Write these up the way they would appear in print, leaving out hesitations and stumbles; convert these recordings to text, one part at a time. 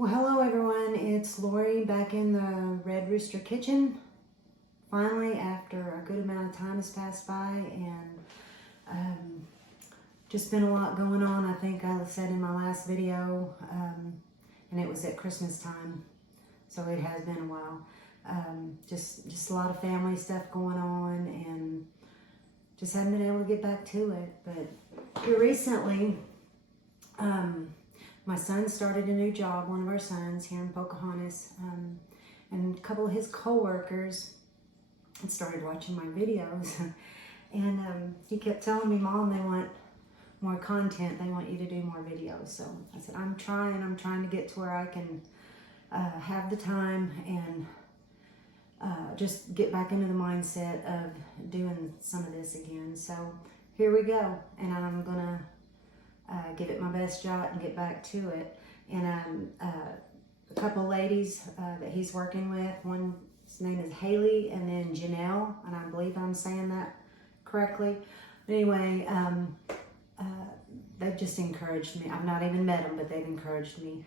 Well, hello everyone, it's Lori back in the Red Rooster kitchen. Finally, after a good amount of time has passed by, and just been a lot going on. I think I said in my last video, and it was at Christmas time, so it has been a while. Just a lot of family stuff going on, and just haven't been able to get back to it. But here recently, my son started a new job, one of our sons here in Pocahontas, and a couple of his co-workers had started watching my videos, and he kept telling me, Mom, they want more content, they want you to do more videos. So I said, I'm trying to get to where I can have the time and just get back into the mindset of doing some of this again. So here we go, and I'm gonna give it my best shot and get back to it. And a couple ladies that he's working with, one's name is Haley and then Janelle, and I believe I'm saying that correctly. But anyway, they've just encouraged me. I've not even met them, but they've encouraged me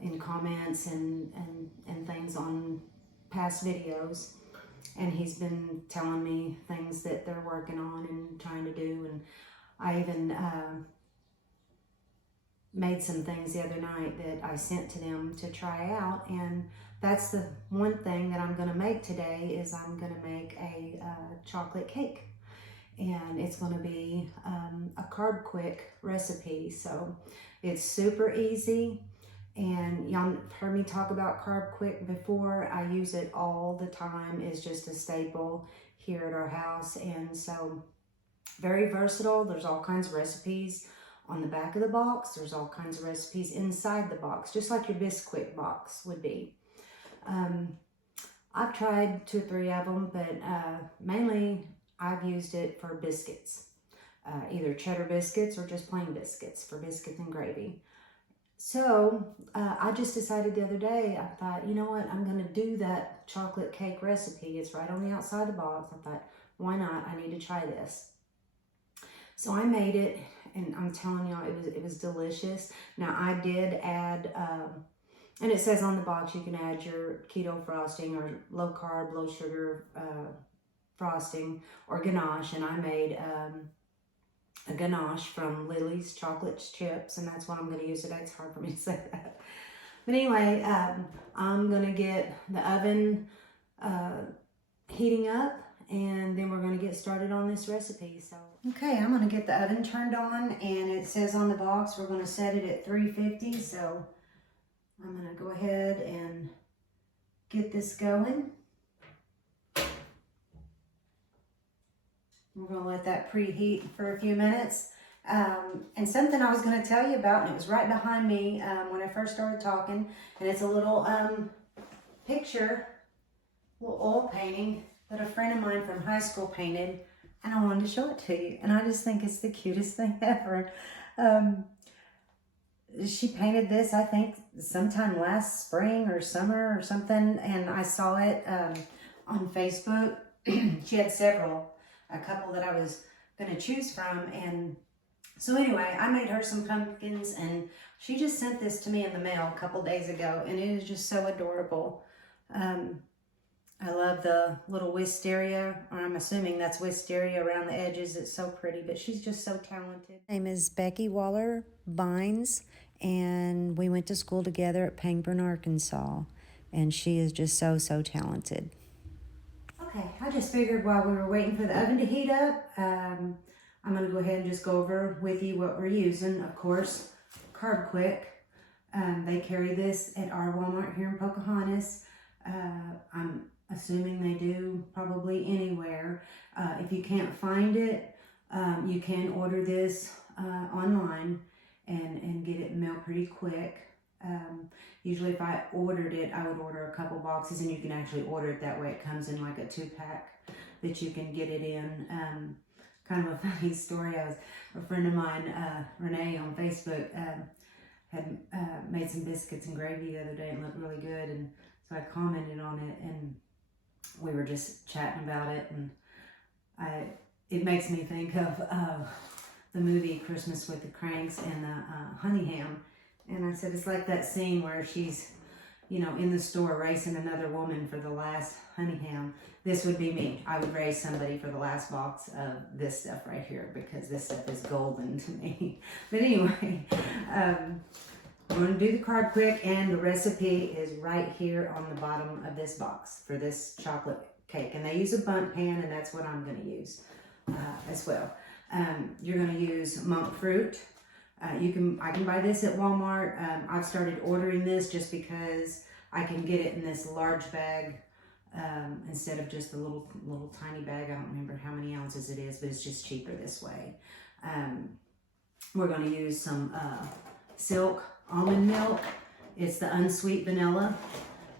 in comments and things on past videos. And he's been telling me things that they're working on and trying to do, and I even made some things the other night that I sent to them to try out, and that's the one thing that I'm going to make today. Is I'm going to make a chocolate cake, and it's going to be a Carbquick recipe. So it's super easy, and y'all heard me talk about Carbquick before. I use it all the time. It's just a staple here at our house, and so very versatile. There's all kinds of recipes on the back of the box. There's all kinds of recipes inside the box, just like your Bisquick box would be. I've tried 2 or 3 of them, but mainly I've used it for biscuits, either cheddar biscuits or just plain biscuits for biscuits and gravy. So I just decided the other day, I thought, you know what, I'm going to do that chocolate cake recipe. It's right on the outside of the box. I thought, why not? I need to try this. So I made it, and I'm telling y'all, it was delicious. Now I did add, and it says on the box you can add your keto frosting or low carb, low sugar frosting or ganache, and I made a ganache from LILYS Chocolate Chips, and that's what I'm going to use today. It's hard for me to say that. But anyway, I'm going to get the oven heating up, and then we're going to get started on this recipe. So okay, I'm going to get the oven turned on, and it says on the box we're going to set it at 350. So I'm going to go ahead and get this going. We're going to let that preheat for a few minutes. And something I was going to tell you about, and it was right behind me when I first started talking, and it's a little picture, little oil painting that a friend of mine from high school painted, and I wanted to show it to you. And I just think it's the cutest thing ever. She painted this, I think, sometime last spring or summer or something, and I saw it on Facebook. She had a couple that I was going to choose from, and so anyway, I made her some pumpkins, and she just sent this to me in the mail a couple days ago, and it is just so adorable. I love the little wisteria, or I'm assuming that's wisteria around the edges. It's so pretty, but she's just so talented. Her name is Becky Waller Vines, and we went to school together at Pangburn, Arkansas, and she is just so talented. Okay, I just figured while we were waiting for the oven to heat up, I'm going to go ahead and just go over with you what we're using. Of course, Carbquick. They carry this at our Walmart here in Pocahontas. I'm assuming they do probably anywhere. If you can't find it, you can order this online and get it mailed pretty quick. Usually if I ordered it, I would order a couple boxes, and you can actually order it that way. It comes in like a 2-pack that you can get it in. Kind of a funny story. A friend of mine, Renee on Facebook, had made some biscuits and gravy the other day and looked really good, and so I commented on it, and we were just chatting about it, and it makes me think of the movie Christmas with the Cranks and the Honey Ham. And I said, it's like that scene where she's, you know, in the store racing another woman for the last honey ham. This would be me. I would race somebody for the last box of this stuff right here, because this stuff is golden to me. But anyway, I'm going to do the Carbquick, and the recipe is right here on the bottom of this box for this chocolate cake. And they use a bundt pan, and that's what I'm going to use as well. You're going to use monk fruit. I can buy this at Walmart. I've started ordering this just because I can get it in this large bag instead of just a little tiny bag. I don't remember how many ounces it is, but it's just cheaper this way. We're going to use some Silk almond milk. It's the unsweet vanilla.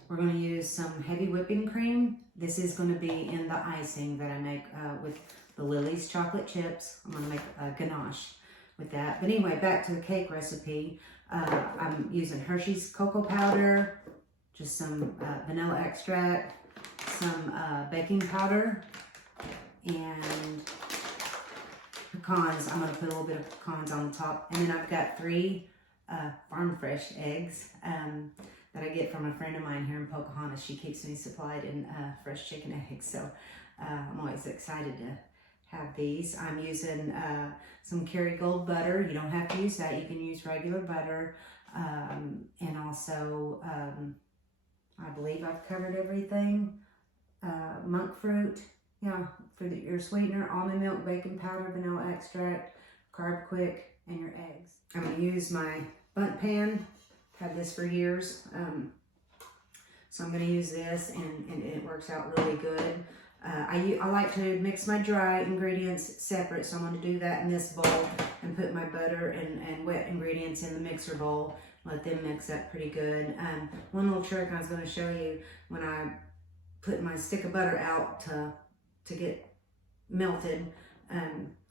We're going to use some heavy whipping cream. This is going to be in the icing that I make with the LILYS chocolate chips. I'm going to make a ganache with that. But anyway, back to the cake recipe. I'm using Hershey's cocoa powder, just some vanilla extract, some baking powder, and pecans. I'm going to put a little bit of pecans on the top. And then I've got 3 farm fresh eggs that I get from a friend of mine here in Pocahontas. She keeps me supplied in fresh chicken eggs. So I'm always excited to have these. I'm using some Kerrygold butter. You don't have to use that. You can use regular butter. And also, I believe I've covered everything. Monk fruit, yeah, for your sweetener, almond milk, baking powder, vanilla extract, Carbquick, and your eggs. I'm going to use my bundt pan. I've had this for years. So I'm going to use this, and it works out really good. I like to mix my dry ingredients separate, so I'm going to do that in this bowl and put my butter and wet ingredients in the mixer bowl. Let them mix up pretty good. One little trick I was going to show you, when I put my stick of butter out to get melted,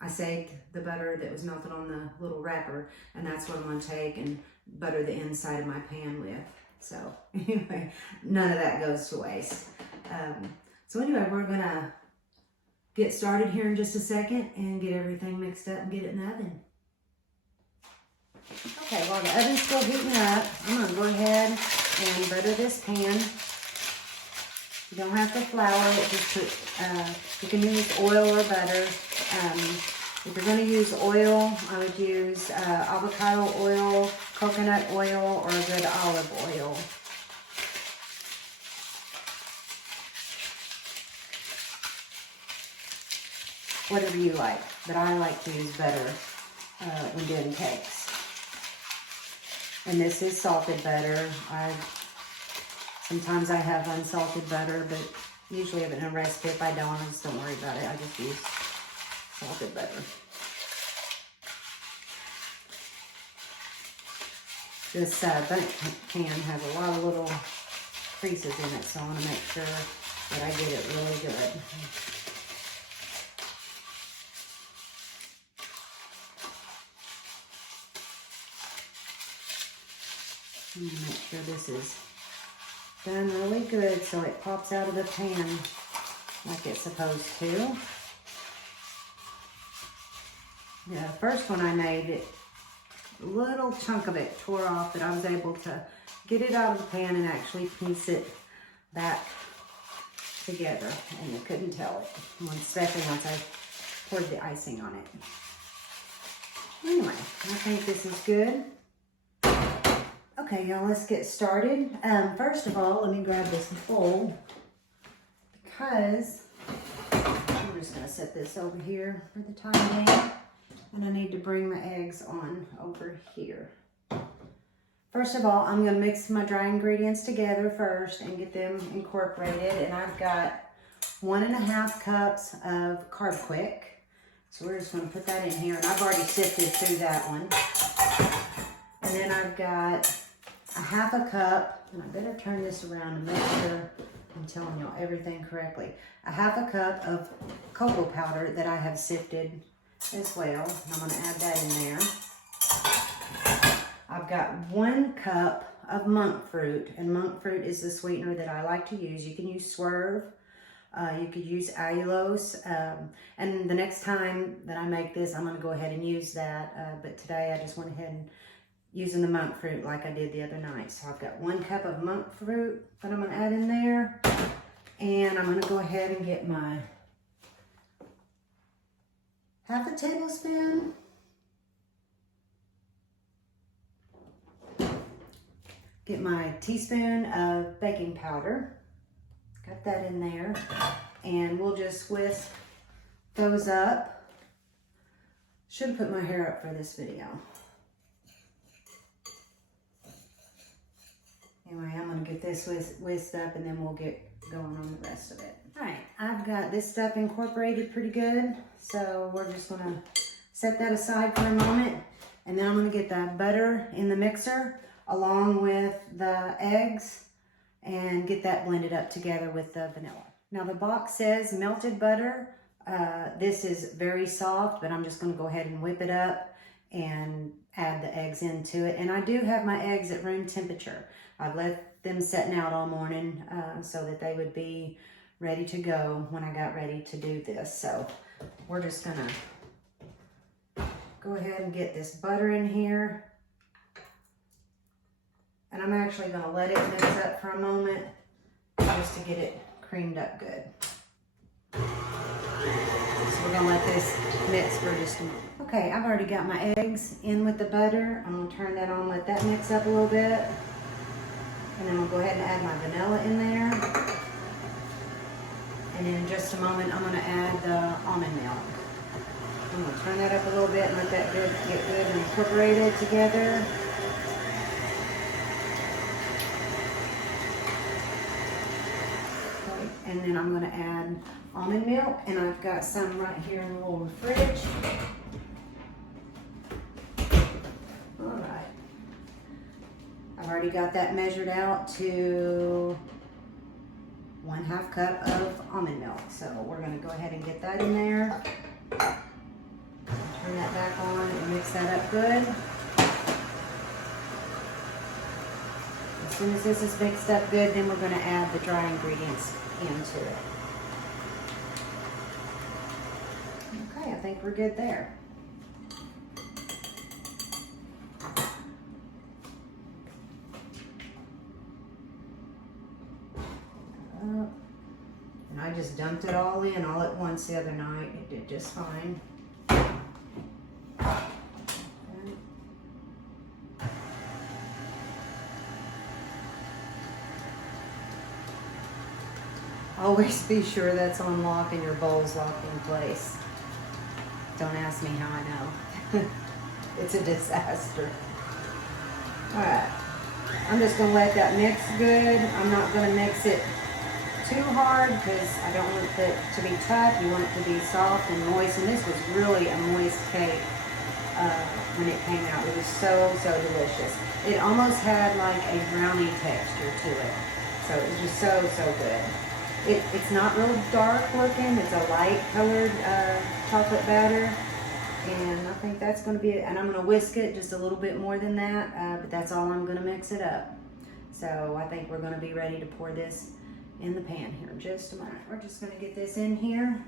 I saved the butter that was melted on the little wrapper, and that's what I'm going to take and butter the inside of my pan with. So anyway, none of that goes to waste. So anyway, we're going to get started here in just a second and get everything mixed up and get it in the oven. Okay, while the oven's still heating up, I'm going to go ahead and butter this pan. You don't have to flour it, just put, you can use oil or butter. If you're going to use oil, I would use avocado oil, coconut oil, or a good olive oil. Whatever you like, but I like to use butter when doing cakes. And this is salted butter. Sometimes I have unsalted butter, but usually in a recipe, if I don't worry about it. I just use salted butter. This bundt pan has a lot of little creases in it, so I want to make sure that I get it really good. I'm going to make sure this is done really good so it pops out of the pan like it's supposed to. Yeah, the first one I made, a little chunk of it tore off, but I was able to get it out of the pan and actually piece it back together, and you couldn't tell it, especially once I poured the icing on it. Anyway, I think this is good. Okay, y'all, let's get started. First of all, let me grab this bowl, because I'm just going to set this over here for the time being, and I need to bring my eggs on over here. First of all, I'm going to mix my dry ingredients together first and get them incorporated, and I've got 1.5 cups of Carbquick, so we're just going to put that in here, and I've already sifted through that one. And then I've got 1/2 cup, and I better turn this around and make sure I'm telling y'all everything correctly. 1/2 cup of cocoa powder that I have sifted as well. And I'm going to add that in there. I've got 1 cup of monk fruit, and monk fruit is the sweetener that I like to use. You can use Swerve. You could use LILYS. And the next time that I make this, I'm going to go ahead and use that. But today I just went ahead and using the monk fruit like I did the other night. So I've got 1 cup of monk fruit that I'm gonna add in there. And I'm gonna go ahead and get my half a tablespoon. Get my teaspoon of baking powder. Got that in there. And we'll just whisk those up. Should have put my hair up for this video. Anyway, I'm gonna get this whisked up and then we'll get going on the rest of it. All right, I've got this stuff incorporated pretty good. So we're just gonna set that aside for a moment. And then I'm gonna get that butter in the mixer along with the eggs and get that blended up together with the vanilla. Now the box says melted butter. This is very soft, but I'm just gonna go ahead and whip it up and add the eggs into it. And I do have my eggs at room temperature. I've let them setting out all morning so that they would be ready to go when I got ready to do this. So we're just gonna go ahead and get this butter in here. And I'm actually gonna let it mix up for a moment just to get it creamed up good. So we're gonna let this mix for just a moment. Okay, I've already got my eggs in with the butter. I'm gonna turn that on, let that mix up a little bit. And then we'll go ahead and add my vanilla in there. And in just a moment, I'm gonna add the almond milk. I'm gonna turn that up a little bit and let that get good and incorporated together. Okay, and then I'm gonna add almond milk, and I've got some right here in the little fridge. All right. I've already got that measured out to 1/2 cup of almond milk. So we're gonna go ahead and get that in there. Turn that back on and mix that up good. As soon as this is mixed up good, then we're gonna add the dry ingredients into it. Okay, I think we're good there. And I just dumped it all in all at once the other night. It did just fine. Always be sure that's on lock and your bowl's locked in place. Don't ask me how I know. It's a disaster. All right, I'm just gonna let that mix good. I'm not gonna mix it too hard because I don't want it to be tough. You want it to be soft and moist. And this was really a moist cake when it came out. It was so delicious. It almost had like a brownie texture to it. So it was just so good. It's not real dark looking. It's a light colored chocolate batter. And I think that's going to be it. And I'm going to whisk it just a little bit more than that. But that's all I'm going to mix it up. So I think we're going to be ready to pour this in the pan here in just a moment. We're just going to get this in here.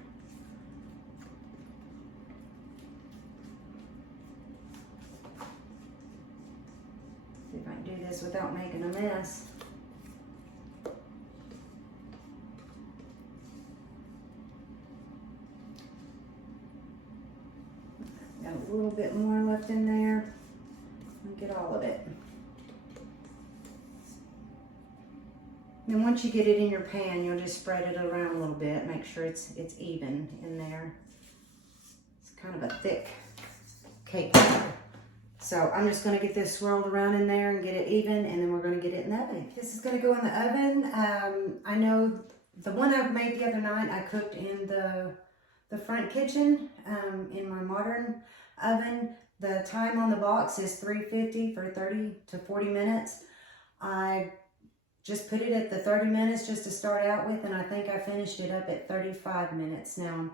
See if I can do this without making a mess. Got a little bit more left in there. I'll get all of it. And once you get it in your pan, you'll just spread it around a little bit. Make sure it's even in there. It's kind of a thick cake batter. So I'm just going to get this swirled around in there and get it even, and then we're going to get it in the oven. This is going to go in the oven. I know the one I made the other night, I cooked in the front kitchen in my modern oven. The time on the box is 350 for 30 to 40 minutes. I just put it at the 30 minutes just to start out with, and I think I finished it up at 35 minutes. Now,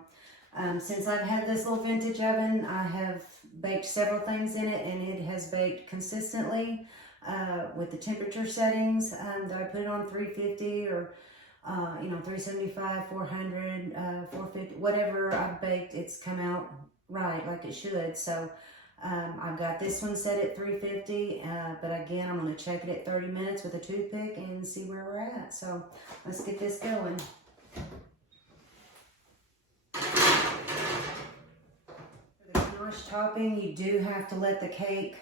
since I've had this little vintage oven, I have baked several things in it, and it has baked consistently with the temperature settings that I put it on 350 or 375, 400, 450, whatever I've baked, it's come out right like it should. So I've got this one set at 350, but again, I'm going to check it at 30 minutes with a toothpick and see where we're at. So let's get this going. For the ganache topping, you do have to let the cake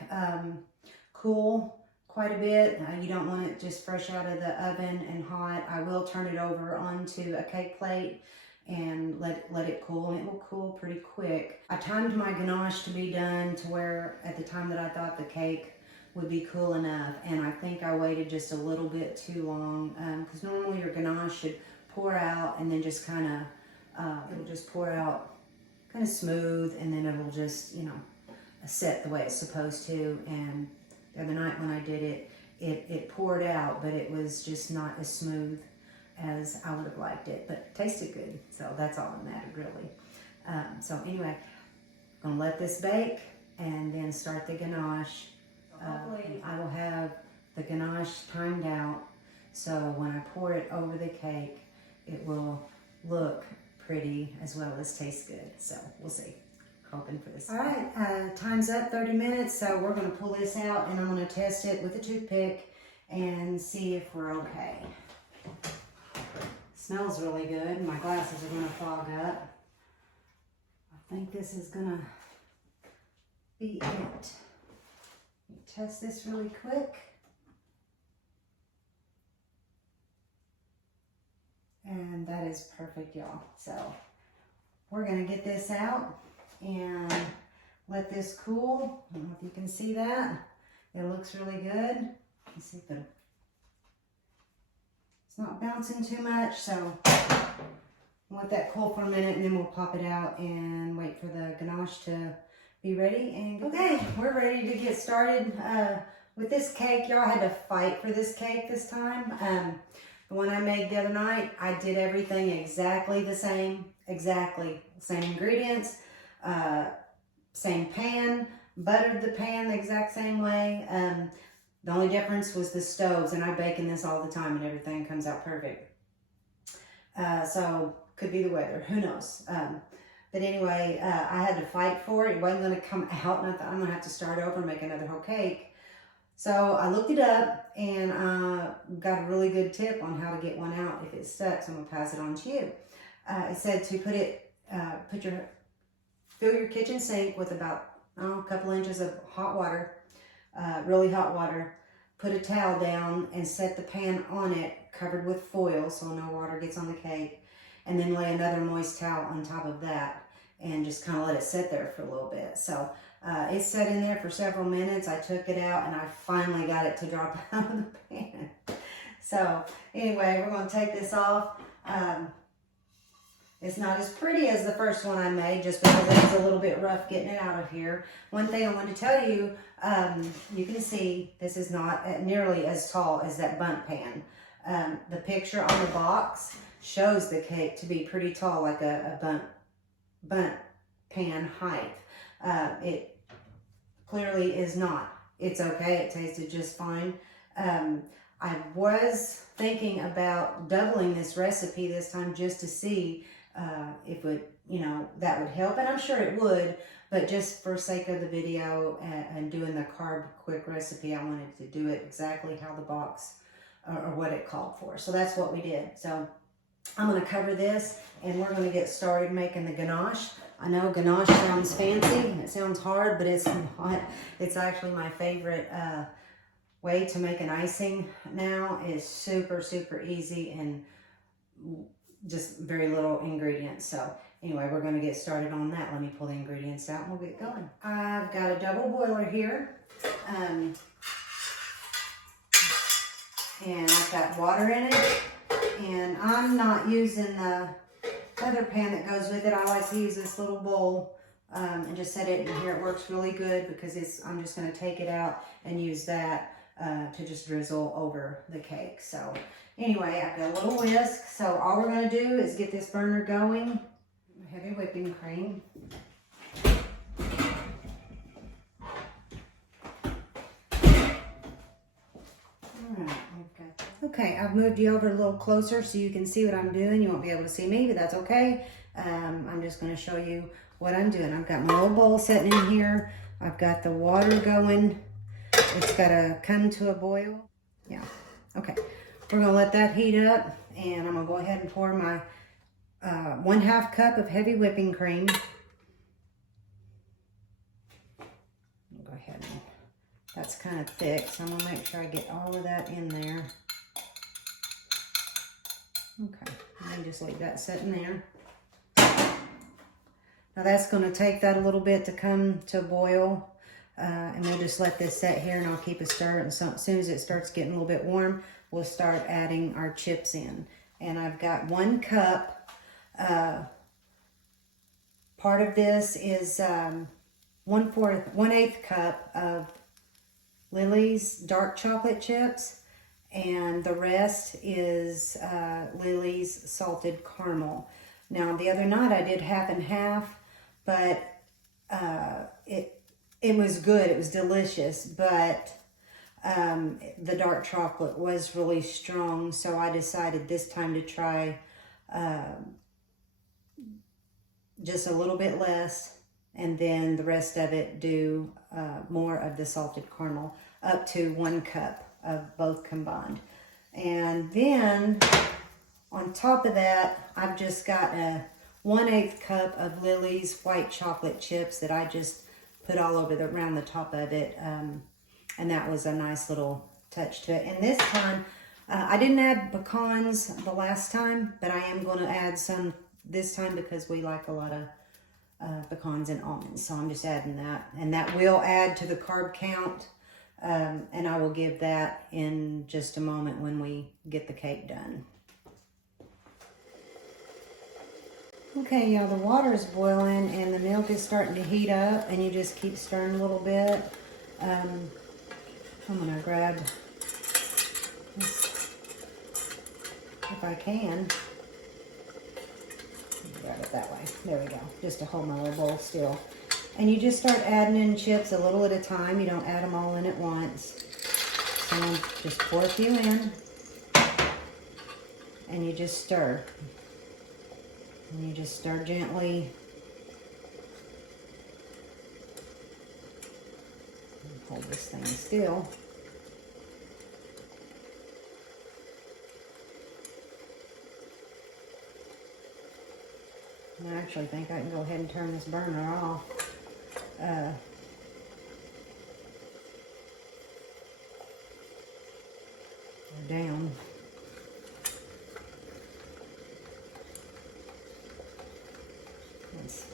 cool quite a bit. You don't want it just fresh out of the oven and hot. I will turn it over onto a cake plate and let it cool, and it will cool pretty quick. I timed my ganache to be done to where at the time that I thought the cake would be cool enough, and I think I waited just a little bit too long, because normally your ganache should pour out and then just kind of, it'll just pour out kind of smooth, and then it'll just, you know, set the way it's supposed to. And the other night when I did it, it poured out, but it was just not as smooth as I would have liked it, but it tasted good. So that's all that mattered, really. So anyway, I'm gonna let this bake and then start the ganache. I will have the ganache timed out, so when I pour it over the cake, it will look pretty as well as taste good. So we'll see. Hoping for this. All right, time's up, 30 minutes. So we're gonna pull this out and I'm gonna test it with a toothpick and see if we're okay. Smells really good. My glasses are gonna fog up. I think this is gonna be it. Test this really quick. And that is perfect, y'all. So we're gonna get this out and let this cool. I don't know if you can see that. It looks really good. Let's see if it's not bouncing too much, so let that cool for a minute and then we'll pop it out and wait for the ganache to be ready. And okay, we're ready to get started with this cake. Y'all had to fight for this cake this time. The one I made the other night, I did everything exactly the same, same ingredients, same pan, buttered the pan the exact same way. The only difference was the stoves, and I bake in this all the time and everything comes out perfect. So could be the weather, who knows. But anyway, I had to fight for it. It wasn't gonna come out, and I thought I'm gonna have to start over and make another whole cake. So I looked it up and got a really good tip on how to get one out if it's stuck, so I'm gonna pass it on to you. It said to fill your kitchen sink with about a couple inches of hot water, really hot water. Put a towel down and set the pan on it, covered with foil so no water gets on the cake, and then lay another moist towel on top of that and just kind of let it sit there for a little bit. So it sat in there for several minutes. I took it out and I finally got it to drop out of the pan. So anyway, we're going to take this off. It's not as pretty as the first one I made just because it was a little bit rough getting it out of here. One thing I want to tell you, you can see this is not nearly as tall as that bundt pan. The picture on the box shows the cake to be pretty tall, like a bundt pan height. It clearly is not. It's okay. It tasted just fine. I was thinking about doubling this recipe this time just to see if that would help, and I'm sure it would, but just for sake of the video and doing the Carbquick recipe, I wanted to do it exactly how the box or what it called for. So that's what we did. So I'm going to cover this and we're going to get started making the ganache. I know ganache sounds fancy, it sounds hard, but it's not. It's actually my favorite way to make an icing now. It's super, super easy and just very little ingredients. So anyway, we're going to get started on that. Let me pull the ingredients out and we'll get going. I've got a double boiler here. And I've got water in it. And I'm not using the other pan that goes with it. I like to use this little bowl and just set it in here. It works really good because I'm just going to take it out and use that to just drizzle over the cake. So anyway, I've got a little whisk. So all we're going to do is get this burner going. Heavy whipping cream. Okay, I've moved you over a little closer so you can see what I'm doing. You won't be able to see me, but that's okay. I'm just going to show you what I'm doing. I've got my little bowl sitting in here. I've got the water going. It's got to come to a boil. Yeah, okay. We're gonna let that heat up, and I'm gonna go ahead and pour my 1/2 cup of heavy whipping cream. I'll go ahead and, that's kind of thick, so I'm gonna make sure I get all of that in there. Okay, let me just leave that sitting there. Now that's going to take that a little bit to come to a boil, and we'll just let this set here, and I'll keep a stir, and so, as soon as it starts getting a little bit warm, we'll start adding our chips in. And I've got 1 cup. Part of this is 1/8 cup of LILYS dark chocolate chips, and the rest is LILYS salted caramel. Now the other night I did half and half, but it was good. It was delicious, but the dark chocolate was really strong, so I decided this time to try just a little bit less, and then the rest of it do more of the salted caramel, up to 1 cup of both combined. And then on top of that, I've just got a 1/8 cup of LILYS white chocolate chips that I just put all over around the top of it, and that was a nice little touch to it. And this time, I didn't add pecans the last time, but I am going to add some this time because we like a lot of pecans and almonds, so I'm just adding that, and that will add to the carb count, and I will give that in just a moment when we get the cake done. Okay, y'all, the water is boiling and the milk is starting to heat up, and you just keep stirring a little bit. I'm gonna grab this if I can. Grab it that way. There we go. Just to hold my little bowl still. And you just start adding in chips a little at a time. You don't add them all in at once. So just pour a few in, and you just stir. And you just stir gently. Hold this thing still. I actually think I can go ahead and turn this burner off. Or down. It's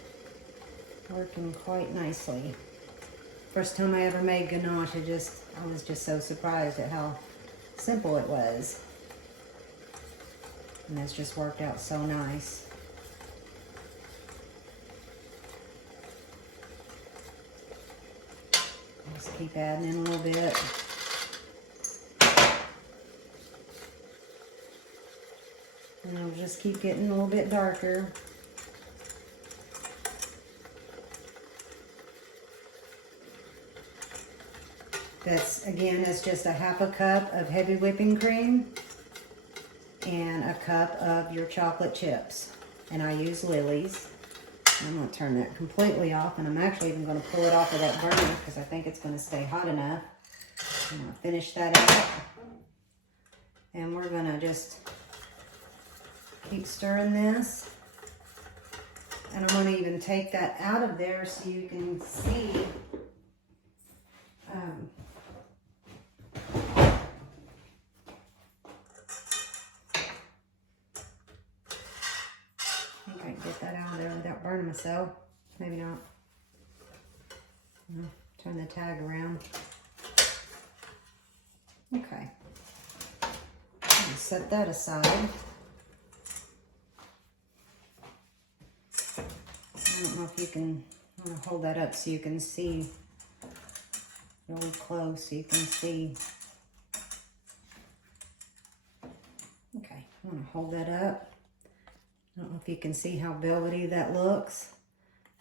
working quite nicely. First time I ever made ganache, I was just so surprised at how simple it was. And it's just worked out so nice. Just keep adding in a little bit. And it'll just keep getting a little bit darker. That's just a 1/2 cup of heavy whipping cream and a cup of your chocolate chips. And I use LILYS. I'm going to turn that completely off, and I'm actually even going to pull it off of that burner because I think it's going to stay hot enough. I'm going to finish that up, and we're going to just keep stirring this. And I'm going to even take that out of there so you can see get that out of there without burning myself. Maybe not. Turn the tag around. Okay. Set that aside. I don't know if you can, I'm going to hold that up so you can see really close so you can see. Okay, I'm going to hold that up. I don't know if you can see how velvety that looks.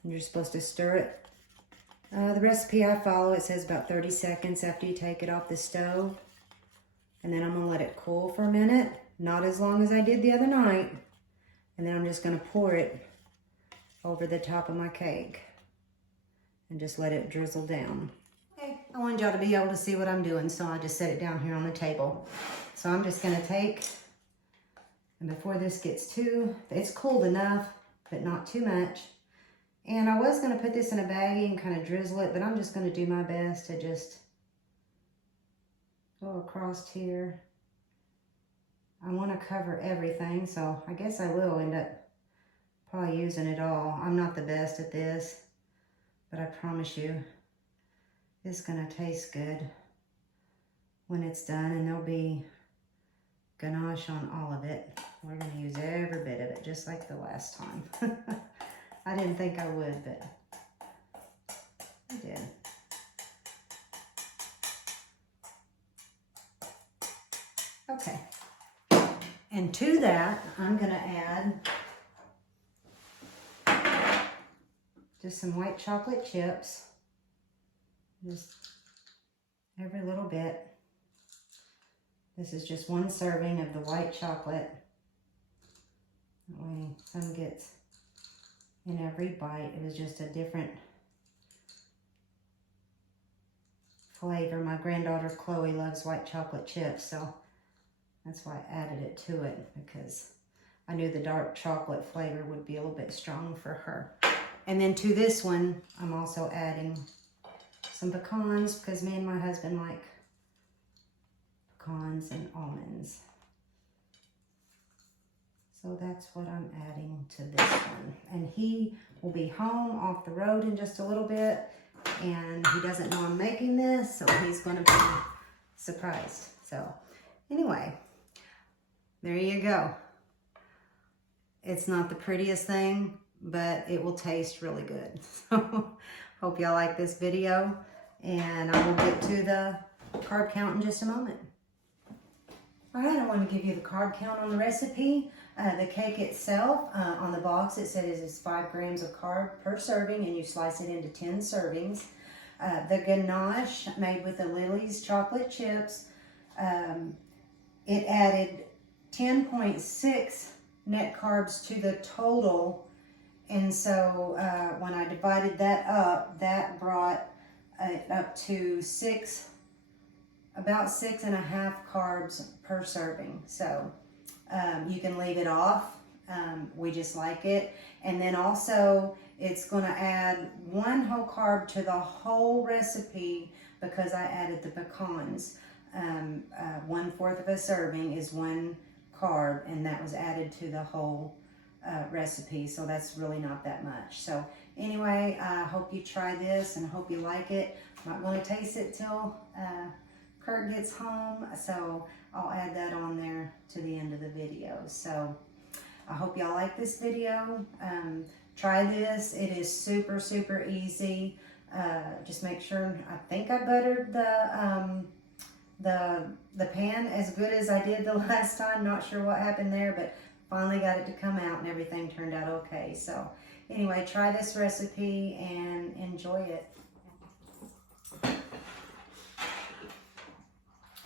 And you're supposed to stir it. The recipe I follow, it says about 30 seconds after you take it off the stove. And then I'm going to let it cool for a minute. Not as long as I did the other night. And then I'm just going to pour it over the top of my cake. and just let it drizzle down. Okay, I wanted y'all to be able to see what I'm doing, so I just set it down here on the table. So I'm just gonna take, and before this gets it's cooled enough, but not too much. And I was gonna put this in a baggie and kind of drizzle it, but I'm just gonna do my best to just go across here. I wanna cover everything, so I guess I will end up probably using it all. I'm not the best at this, but I promise you, it's gonna taste good when it's done, and there'll be ganache on all of it. We're gonna use every bit of it, just like the last time. I didn't think I would, but I did. Okay, and to that, I'm gonna add just some white chocolate chips, just every little bit. This is just 1 serving of the white chocolate. That way some gets in every bite. It was just a different flavor. My granddaughter Chloe loves white chocolate chips, so that's why I added it to it, because I knew the dark chocolate flavor would be a little bit strong for her. And then to this one, I'm also adding some pecans, because me and my husband like pecans and almonds. So that's what I'm adding to this one. And he will be home off the road in just a little bit, and he doesn't know I'm making this, so he's going to be surprised. So anyway, there you go. It's not the prettiest thing, but it will taste really good. So hope y'all like this video, and I will get to the carb count in just a moment. All right, I want to give you the carb count on the recipe. The cake itself, on the box, it says it's 5 grams of carb per serving, and you slice it into 10 servings. The ganache, made with the LILYS chocolate chips, it added 10.6 net carbs to the total. And so when I divided that up, that brought it up to about 6.5 carbs per serving. So you can leave it off. We just like it. And then also it's going to add 1 whole carb to the whole recipe, because I added the pecans. 1/4 of a serving is 1 carb, and that was added to the whole recipe, so that's really not that much. So anyway, I hope you try this and I hope you like it. I'm not going to taste it till Kurt gets home, so I'll add that on there to the end of the video. So I hope y'all like this video. Try this. It is super, super easy. Just make sure, I think I buttered the pan as good as I did the last time. Not sure what happened there, but finally got it to come out and everything turned out okay. So anyway, try this recipe and enjoy it.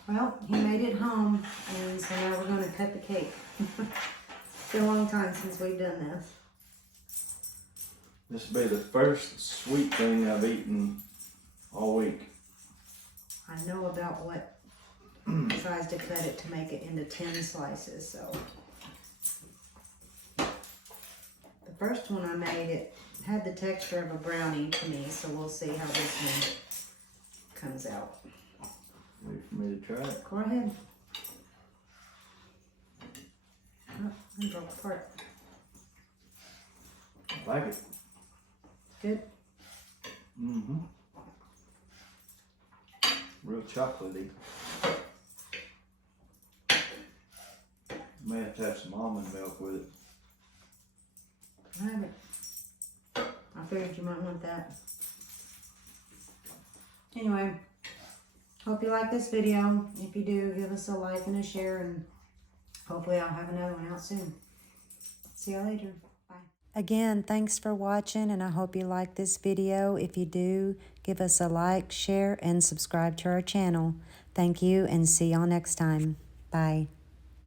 Well, he made it home, and so now we're going to cut the cake. It's been a long time since we've done this. This will be the first sweet thing I've eaten all week. I know about what tries to cut it to make it into 10 slices, so. The first one I made, it had the texture of a brownie to me, so we'll see how this one comes out. Ready for me to try it? Go ahead. Oh, I broke apart. I like it. Good? Mm-hmm. Real chocolatey. May have to have some almond milk with it. I have it. I figured you might want that. Anyway, hope you like this video. If you do, give us a like and a share, and hopefully I'll have another one out soon. See you later. Bye. Again, thanks for watching, and I hope you like this video. If you do, give us a like, share, and subscribe to our channel. Thank you, and see y'all next time. Bye.